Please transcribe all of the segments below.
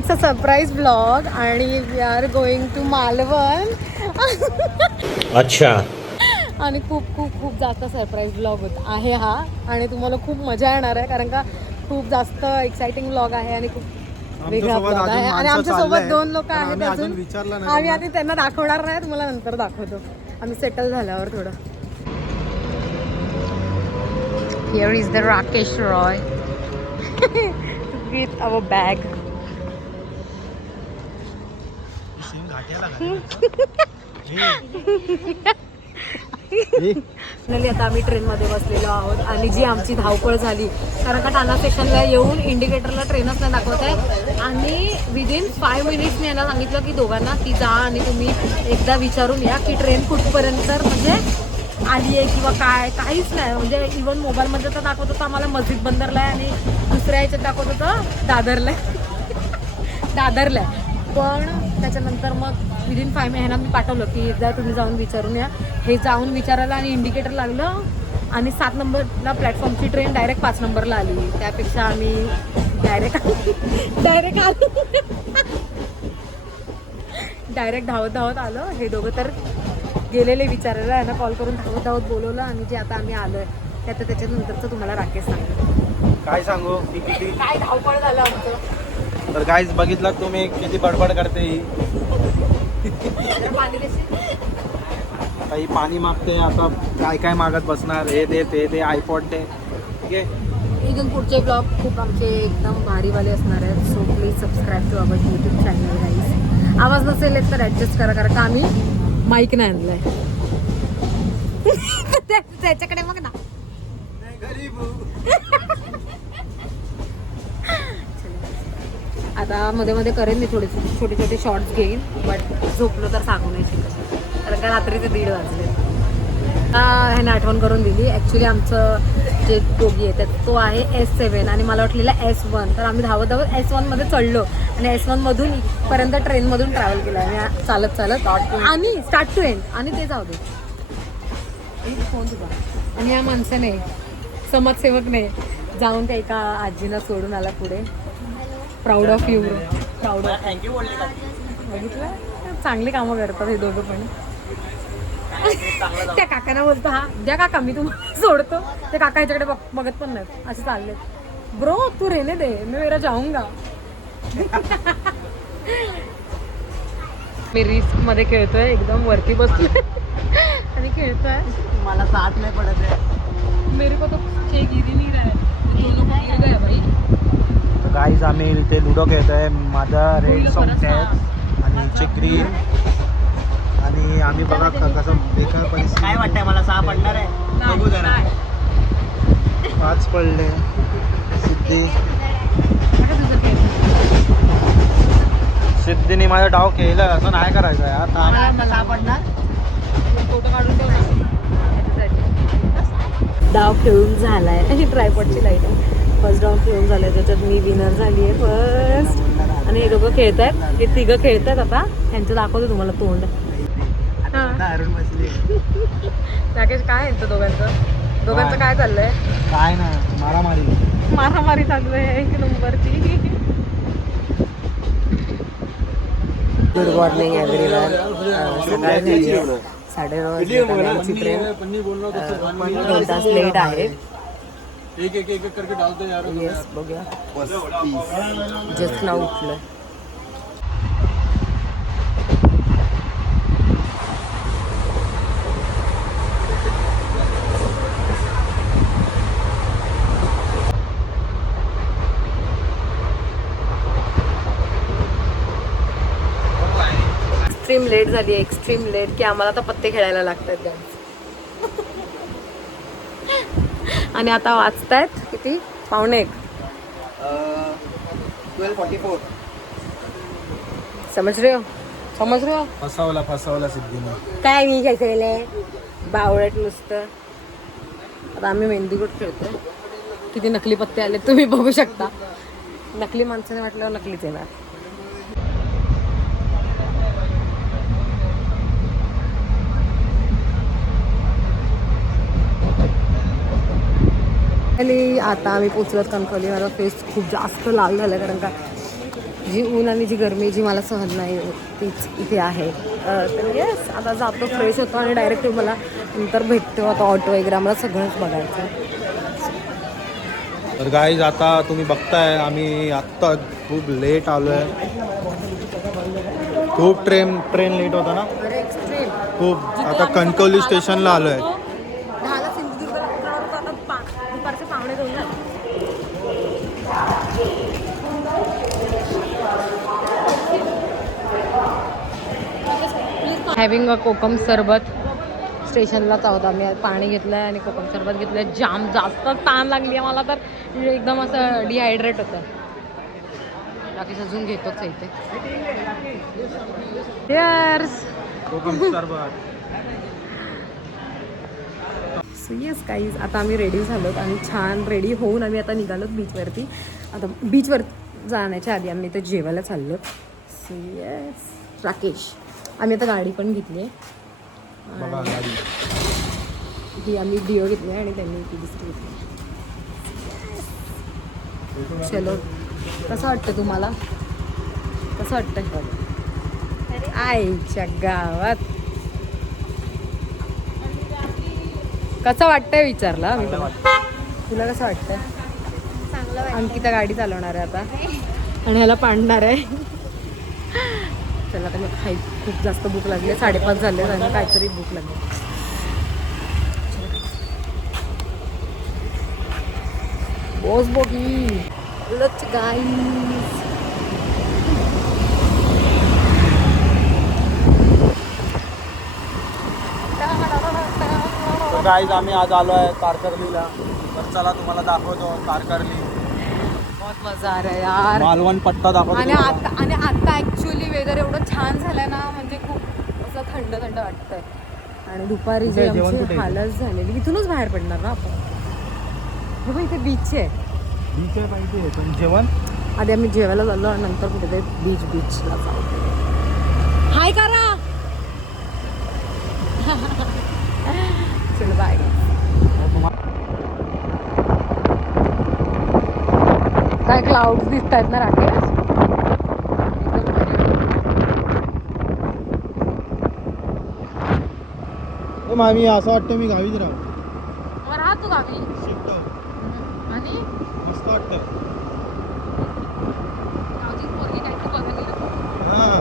It's a surprise blog आणि we are going to Malvan. अच्छा. आणि खूप खूप खूप जास्त सरप्राईज ब्लॉग आहे हा आणि तुम्हाला खूप मजा येणार आहे कारण का खूप जास्त एक्साइटिंग ब्लॉग आहे आणि खूप वेगळा ब्लॉग आहे. आणि आमच्यासोबत 2 लोक आहेत अजून. आम्ही आधी त्यांना दाखवणार नाही, तुम्हाला नंतर दाखवतो आम्ही सेटल झाल्यावर थोडं. Here is the Rakesh Roy with our bag. Finally आता आम्ही ट्रेनमध्ये बसलेलो आहोत आणि जी आमची धावपळ झाली कारण का ठाणा स्टेशनला येऊन इंडिकेटरला ट्रेनच नाही दाखवत आहे आणि विदिन 5 मिनिट्सने याला सांगितलं की दोघांना की जा आणि तुम्ही एकदा विचारून या की ट्रेन कुठपर्यंत म्हणजे आली आहे किंवा काय. काहीच नाही म्हणजे इवन मोबाईलमध्ये तर दाखवत होतं आम्हाला मस्जिद बंदरला आहे आणि दुसऱ्या याच्यात दाखवत होतं दादरला दादरला आहे. पण त्याच्यानंतर मग विदिन 5 ह्यांना मी पाठवलं की एकदा तुम्ही जाऊन विचारून या. हे जाऊन विचारायला आणि इंडिकेटर लागलं आणि 7 नंबरला प्लॅटफॉर्मची ट्रेन डायरेक्ट 5 नंबरला आली. त्यापेक्षा आम्ही डायरेक्ट धावत आलो. हे दोघं तर गेलेले विचारायला, यांना कॉल करून धावत बोलवलं आणि जे आता आम्ही आलोय त्याच्यानंतरचं तुम्हाला राकेश सांगतो. काय सांगू की किती काय धावपळ झालं आमचं. तर गाईज बघितलं तुम्ही किती बडबड करते ही. आता ही पाणी मागते, आता काय मागत बसणार, हे दे ते दे, आयपॉड दे. ठीक आहे. इथून पुढचे ब्लॉग खूप आमचे एकदम भारीवाले असणार आहेत. So please subscribe to our YouTube channel guys. आवाज नसेल येत तर ॲडजस्ट करा कारण का आम्ही माईक नाही आणलाय. त्याच्याकडे मग ना आता मध्ये करेन मी थोडे छोटे शॉर्ट्स घेईन बट झोपलो तर सांगू नाही शकत कारण का रात्रीचे 1:30 वाजले. ह्याने आठवण करून दिली. ॲक्च्युली आमचं जे दोघी आहेत तो आहे S7 आणि मला वाटलेलं S1. तर आम्ही धावत S1मध्ये चढलो आणि S1मधून इथपर्यंत ट्रेनमधून ट्रॅव्हल केलं आणि चालत आणि स्टार्ट टू एंड. आणि ते जाऊ दे फोन तुझा. आणि या माणसाने समाजसेवकने जाऊन त्या एका आजीला सोडून आला पुढे. Proud of you. Proud of. Thank you बोलली. बघितलं चांगली कामं करतात हे दोघं पण. त्या काकांना बोलतो हा द्या काका मी तुम्हाला सोडतो. ते काका ह्याच्याकडे बघत पण नाहीत असे चालले. ब्रो तू रेने दे मी मेरा जाऊंगा. मी रिस्क मध्ये खेळतोय एकदम वरती बसलोय आणि खेळतोय. मला साथ नाही पडत आहे. मेरे को तो गिरी नहीं रहा है. दोनों को गिर गया भाई. गाईज आम्ही इथे लुडो खेळतोय. माझा रेड सॉफ्ट आहे आणि चिक्री आणि आम्ही बघा कसं बेकार परिस्थिती. काय वाटतंय मला 6 पडणार आहे. बघू जरा. 5 पडले. सिद्धीने माझा डाव खेळला असं नाही करायचं यार. 6 पडणार. फोटो काढून ठेव ना. डाव खेळून झालाय आणि ट्रायपॉडची लाईट आहे. फर्स्ट डाऊन खेळून झालाय त्याच्यात मी विनर झाली आहे फर्स्ट. आणि हे दोघं खेळत आहेत. हे 3 खेळत आहेत. आता ह्यांचं दाखवतो तुम्हाला तोंड. राकेश काय यांचं दोघांचं काय चाललंय. काय ना मारामारी चालू आहे 1 नंबरची. Good morning everyone. सकाळी 9:30 ट्रेन पण 2 तास लेट आहे. एक करके डालते जा रहे. येस बघूया. जस्ट नाव उठलं. एक्स्ट्रीम लेट झाली आहे. एक्स्ट्रीम लेट की आम्हाला आता पत्ते खेळायला लागतात आणि आता वाजतायत किती 1:45. 12:44. समझ रहे हो. फसवला सिद्धीने. काय मी काय केलंय बावळट नुसतं. आता आम्ही मेहंदीकोट खेळतोय. किती नकली पत्ते आले तुम्ही बघू शकता. नकली माणसाने वाटल्यावर नकलीच येणार. आता आम्ही पोचलो कणकवली. माझा फेस खूप जास्त लाल झाला कारण का जी ऊन आणि जी गरमी जी मला सहन नाही होत तीच इथे आहे. तर येस आता जातो, फ्रेश होतो आणि डायरेक्ट मला नंतर भेटतो. आता ऑटो वगैरे आम्हाला सगळंच बघायचं. तर गाईज आता तुम्ही बघताय आम्ही आत्ता खूप लेट आलो आहे. खूप ट्रेन लेट होता ना खूप. आता कणकवली स्टेशनला आलो आहे. 10ला सिंधुदुर्गला उतरणार होतो, आता दुपारचे 1:45 झाले. हॅव्हिंग अ कोकम सरबत. स्टेशनलाच आहोत आम्ही. पाणी घेतलं आहे आणि कोकम सरबत घेतलं आहे. जाम जास्त ताण लागली आहे मला, तर एकदम असं डिहायड्रेट होतं. बाकी सजून घेतोच आहे इथे. यर्स येस काहीच. आता आम्ही रेडी झालोत आणि छान रेडी होऊन आम्ही आता निघालोत बीचवरती. आता बीचवर जाण्याच्या आधी आम्ही इथे जेवायला चाललो. सो येस राकेश, आम्ही आता गाडी पण घेतली आहे. ही आम्ही डिओ घेतली आणि त्यांनी ती दुसरी घेतली. चलो, कसं वाटतं तुम्हाला? कसं वाटतं आईच्या गावात? कसं वाटतंय विचारला मी तुला. तुला कसं वाटतंय? अंकिता गाडी चालवणार आहे आता आणि ह्याला पाडणार आहे. चला आता मी खूप जास्त भूक लागली. 5:30 झाले आणि काहीतरी भूक लागली. Bose bogie let's guys. Guys आम्ही आज आलो आहे तारकर्लीला. तर चला तुम्हाला दाखवतो तारकर्ली. बहुत मजा आ रहा है यार. मालवण पट्टा दाखवतो. आणि आता ॲक्च्युली वेदर एवढं छान झालंय ना, म्हणजे खूप असं थंड थंड वाटतंय. आणि दुपारी जी आमची हालत झालेली, इथूनच बाहेर पडणार ना आपण. बघा इथे बीच आहे. बीच आहे पाहिजे पण जेवण आधी आम्ही जेवायला चाललो आणि नंतर कुठेतरी बीचला जाऊ. हाय करा. चल बाय. काय क्लाउड्स दिसत आहेत ना राकेश? मामी असं वाटतं मी गावीच राहू. राहा तू गावी. शिकतो आणि मस्त वाटतं. गावची पोरगी काहीतरी बघायला. हां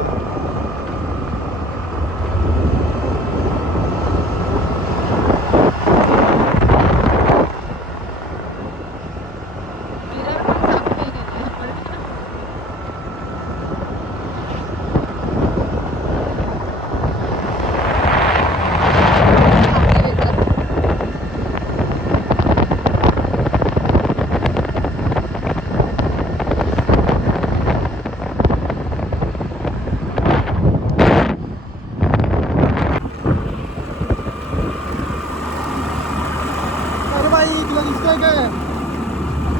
तुला दिसतंय काय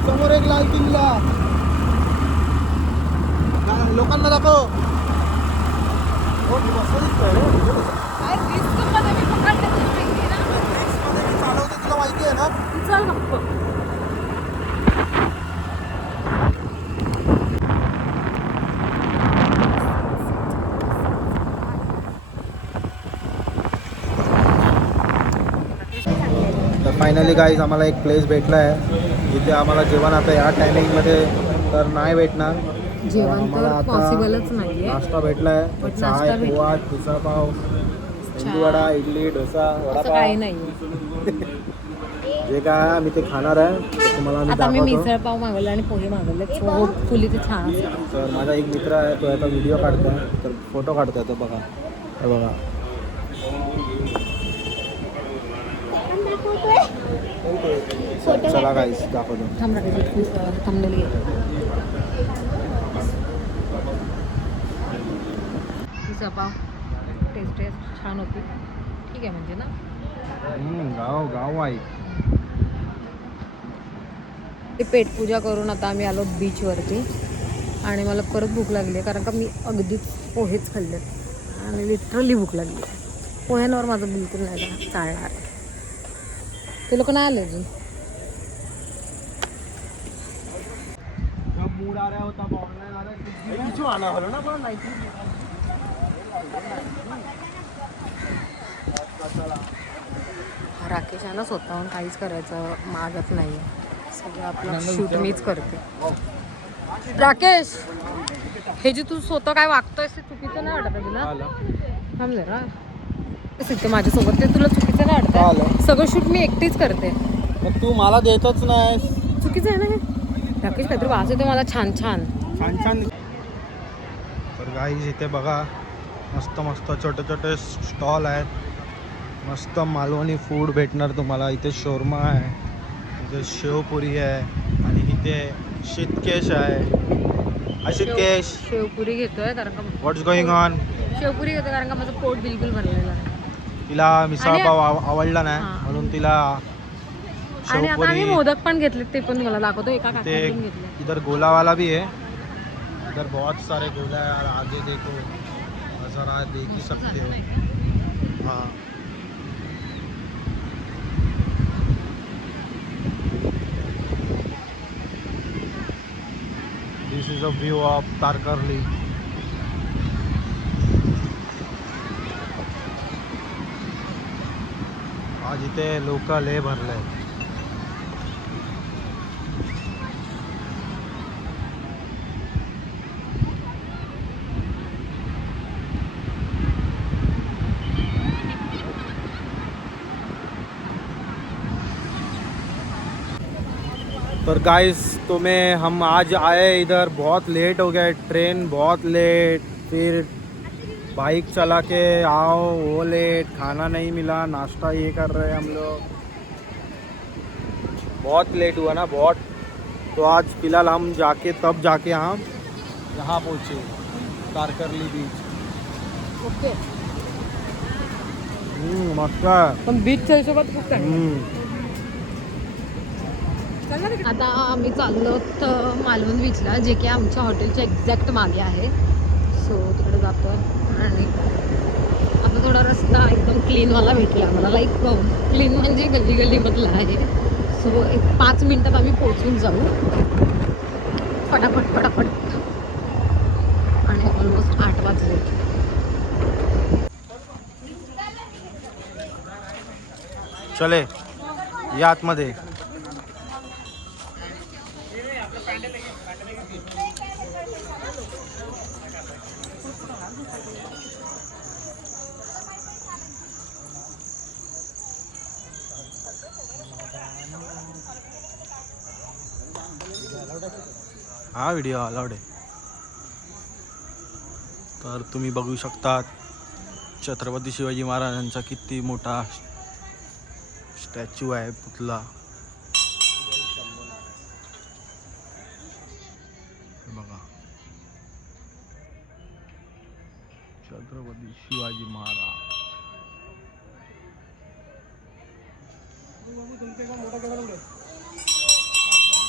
समोर एक लाल किल्ला? लोकांना दाखव. तुला माहिती आहे ना? तर फायनली गाईज आम्हाला एक प्लेस भेटला आहे जिथे आम्हाला जेवण आता या टायमिंगमध्ये तर नाही भेटणार. जेवण तर पॉसिबलच नाहीये. नाश्ता भेटला आहे. चहा, पोहा, मिसळपाव, मेंदूवडा, इडली, डोसा, वडापाव काही नाही. जे काय आम्ही ते खाणार आहे ते तुम्हाला आम्ही आता मी दाखवतो. मिसळपाव मागवले आणि पोहे मागवले. होपफुली ते छान असेल. तर माझा एक मित्र आहे तो आता व्हिडिओ काढतोय तर फोटो काढतोय तो बघा. हे बघा चला गाईस दाखवतो. थांबलेली मिसळपाव टेस्ट छान होती. ठीक आहे म्हणजे ना. गाव आहे. पेटपूजा करून आता आम्ही आलो बीचवरती आणि मला परत भूक लागली आहे कारण का मी अगदीच पोहेच खाल्लेत आणि लिटरली भूक लागली आहे. पोह्यांवर माझं बिलकुल नाही चालणार. ते लोक नाही आले अजून. मूड आ रहा होता ऑनलाइन आ राकेश आहे ना स्वतःहून काहीच करायचं मागत नाही सगळं आपलं शूट मीच करते. राकेश हे जे तू स्वतः काय वागतोयस ते चुकीचं नाही वाटत तुला? थांब जरा सिद्ध माझ्यासोबत ते तुला चुकीचं नाही वाटत? सगळं शूट मी एकटीच करते. मग तू मला देतच नाही. चुकीचं आहे ना हे? राकेश काहीतरी वास येतो मला छान छान छान छान. तर गाईज इथे बघा मस्त मस्त छोटे छोटे स्टॉल आहेत. मस्त मालवणी फूड भेटणार तुम्हाला. इथे शोरमा आहे, इथे शेवपुरी आहे आणि इथे शीतकेश आहे. शीतकेश शेवपुरी घेतोय कारण का व्हॉट्स गोइंग ऑन. शेवपुरी घेतोय कारण का माझं पोट बिलकुल भरलेलं आहे. तिला मिसळपाव आवडला नाही म्हणून तिला आणि आता आम्ही मोदक पण घेतले ते पण मला दाखवतो. एका ते काकाने घेतले. इधर गोला वाला भी है. इधर बहुत सारे गोला है और आगे देखो जरा देख ही सकते हो. हाँ this is a view of Tarkarli. आज इथे लोक लय भरले. पर गाइस तुम्हें हम आज आए इधर बहुत लेट हो गया. ट्रेन बहुत लेट, फिर बाइक चला के आओ वो लेट, खाना नहीं मिला, नाश्ता ये कर रहे हैं हम लोग. बहुत लेट हुआ ना बहुत. तो आज फिलहाल हम जाके तब जाके हम यहाँ पहुँचे तारकर्ली बीच. ओके मस्त. पण बीचच्या हिशोबात खूप आहे. आता आम्ही चाललो मालवण बीचला जे की आमच्या हॉटेलच्या एक्झॅक्ट मागे आहे. सो तिकडे जातो आणि आता थोडा रस्ता एकदम क्लीनवाला भेटला आम्हाला. लाईक क्लीन म्हणजे गल्ली गल्लीमधला आहे. सो एक 5 मिनिटात आम्ही पोचून जाऊ फटाफट फटाफट. आणि ऑलमोस्ट 8 वाजले. चले या आतमध्ये. हा व्हिडिओ अलाउड आहे. तर तुम्ही बघू शकता छत्रपती शिवाजी महाराजांचा किती मोठा स्टॅच्यू आहे, पुतळा. बघा छत्रपती शिवाजी महाराज.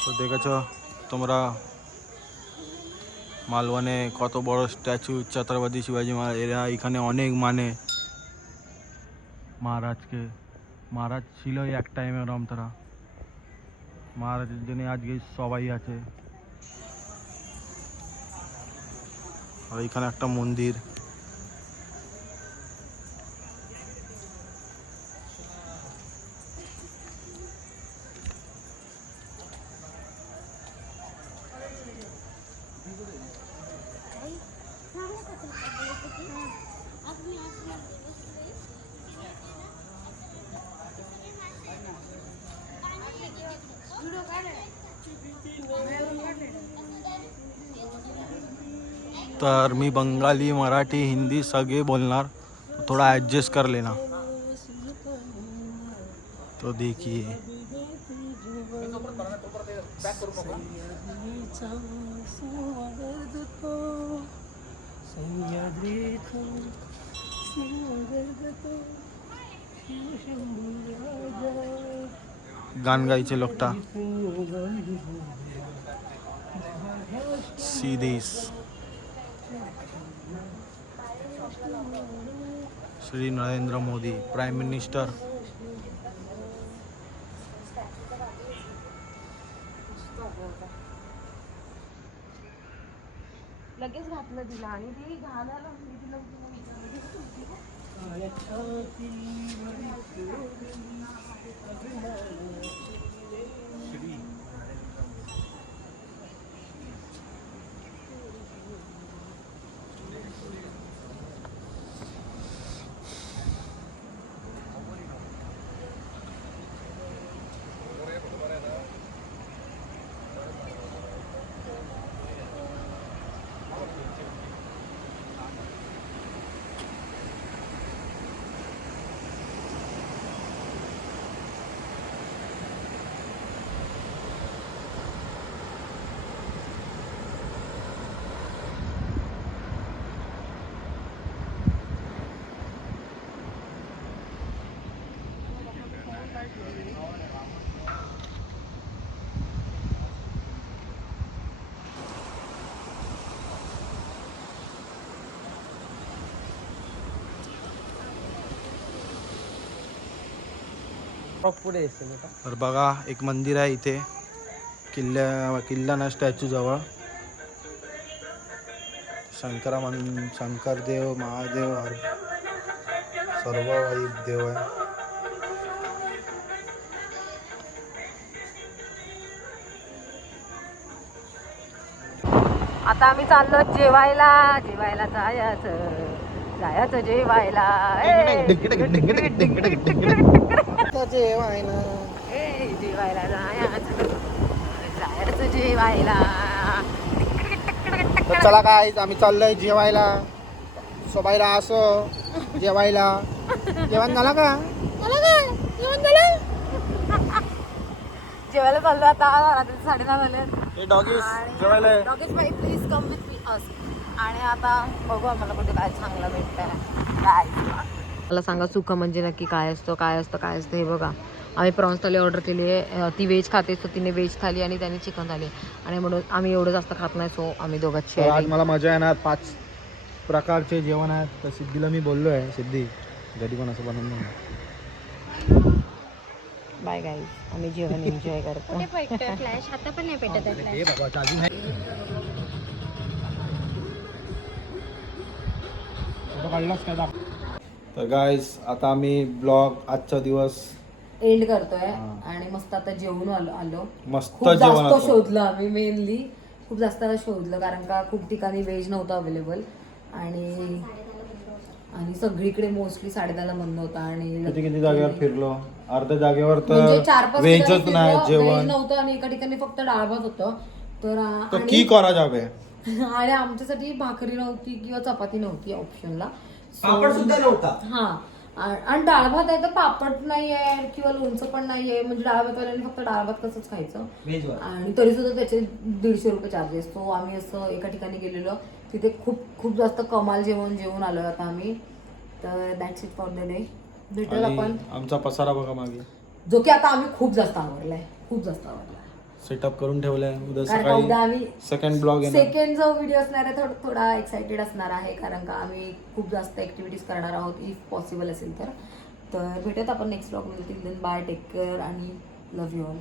তো দেখেছো তোমরা মালওয়ানে কত বড় স্ট্যাচু ছত্রপতি শিবাজি মহারাজ. এরা এখানে অনেক মানে মহারাজকে. মহারাজ ছিল এক টাইমে ওরম তারা. মহারাজের জন্য আজকে সবাই আছে. আর এখানে একটা মন্দির. तर मी बंगाली मराठी हिंदी सगळे बोलणार, थोड़ा एडजस्ट कर लेना. तो देखिए गान गायचे लोकटा सीधीस. Shri Narendra Modi prime minister. लगेच घातलं तिला आणि ती घालायला लागली, तिला पुढे तर बघा एक मंदिर आहे इथे किल्ला स्टॅच्यू जवळ. शंकरदेव महादेव सर्व देव आहे. आता आम्ही चाललो जेवायला जायचं जेवायला. जेवायला जायचं जेवायला. तर चला काय आम्ही चाललोय जेवायला. सोबायला असो जेवायला. जेवण झालं का? जेवायला चाललो आता. रात्री 9:30 झाले. डॉगीज जेवायला. डॉगीज बाई प्लीज कम विथ मी अस. आणि आता बघू आम्हाला कुठे काय चांगलं भेटतंय काय. मला सांगा सुख म्हणजे नक्की काय असतं हे बघा. आम्ही प्रॉन्स थाली ऑर्डर केली आहे. ती व्हेज खाते सो तिने व्हेज थाली आणि त्याने चिकन थाली. आणि म्हणून आम्ही एवढं जास्त खात नाही सो आम्ही दोघांची आज मला मजा येणार. 5 प्रकारचे जेवण आहेत. तर सिद्धीला मी बोललो आहे, सिद्धी घरी पण असं बनवून नाही. बाय गाईज, आम्ही जेवण एन्जॉय करतो. फ्लॅश आता पण नाही पेटत आहे हे बाबा चालू नाही. तर गाईज आता आम्ही ब्लॉग आजचा दिवस एंड करतोय आणि मस्त आता जेवून आलो. मस्त खूप जेवण जास्त शोधलं आम्ही. मेनली खूप जास्त शोधलं कारण का खूप ठिकाणी व्हेज नव्हतं अवेलेबल. आणि सगळीकडे मोस्टली 10:30 बंद होता. आणि किती जागेवर फिरलो. अर्ध्या जागेवर म्हणजे तर 4-5 व्हेजच नाही जेवण नव्हतं आणि एका ठिकाणी फक्त डाळ भात होतं. तर की करा जावे. आणि आमच्यासाठी भाकरी नव्हती किंवा चपाती नव्हती ऑप्शनला. पापड सुद्धा नव्हता. हा आणि डाळ भात आहे तर पापड नाही आहे किंवा लोणचं पण नाहीये. म्हणजे डाळ भातवाल्याने फक्त डाळ भात कसंच खायचं. आणि तरी सुद्धा त्याचे 150 रुपये चार्जेस. तो आम्ही असं एका ठिकाणी गेलेलो तिथे खूप जास्त कमाल जेवण आलो आता आम्ही. तर that's it for the day. भेटल आपण. आमचा पसारा बघा मागे, जो की आता आम्ही खूप जास्त आवडलाय. सेटअप करून ठेवलाय. उद्या कारण उद्या आम्ही सेकंड ब्लॉग सेकंड जो व्हिडिओ असणार आहे थोडा एक्साइटेड असणार आहे. कारण का आम्ही खूप जास्त ऍक्टिव्हिटीज करणार आहोत इफ पॉसिबल असेल तर भेटत आपण नेक्स्ट ब्लॉग मध्ये. देन बाय, टेक केअर आणि लव्ह यू ऑल.